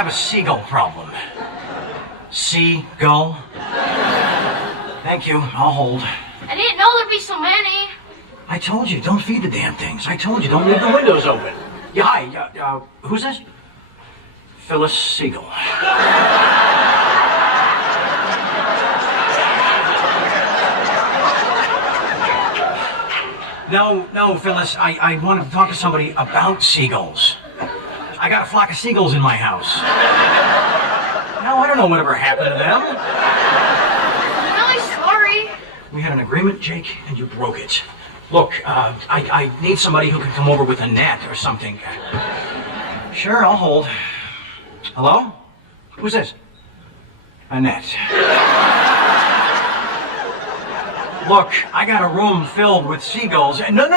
have a seagull problem. Seagull? Thank you, I'll hold. I didn't know there'd be so many. I told you, don't feed the damn things. I told you, don't leave the windows open. Yeah, hi, who's this? Phyllis Seagull. No, Phyllis, I wanted to talk to somebody about seagulls. I got a flock of seagulls in my house. No, I don't know whatever happened to them. I'm really sorry. We had an agreement, Jake, and you broke it. Look, I need somebody who can come over with a net or something. Sure, I'll hold. Hello? Who's this? Annette. Look, I got a room filled with seagulls. No.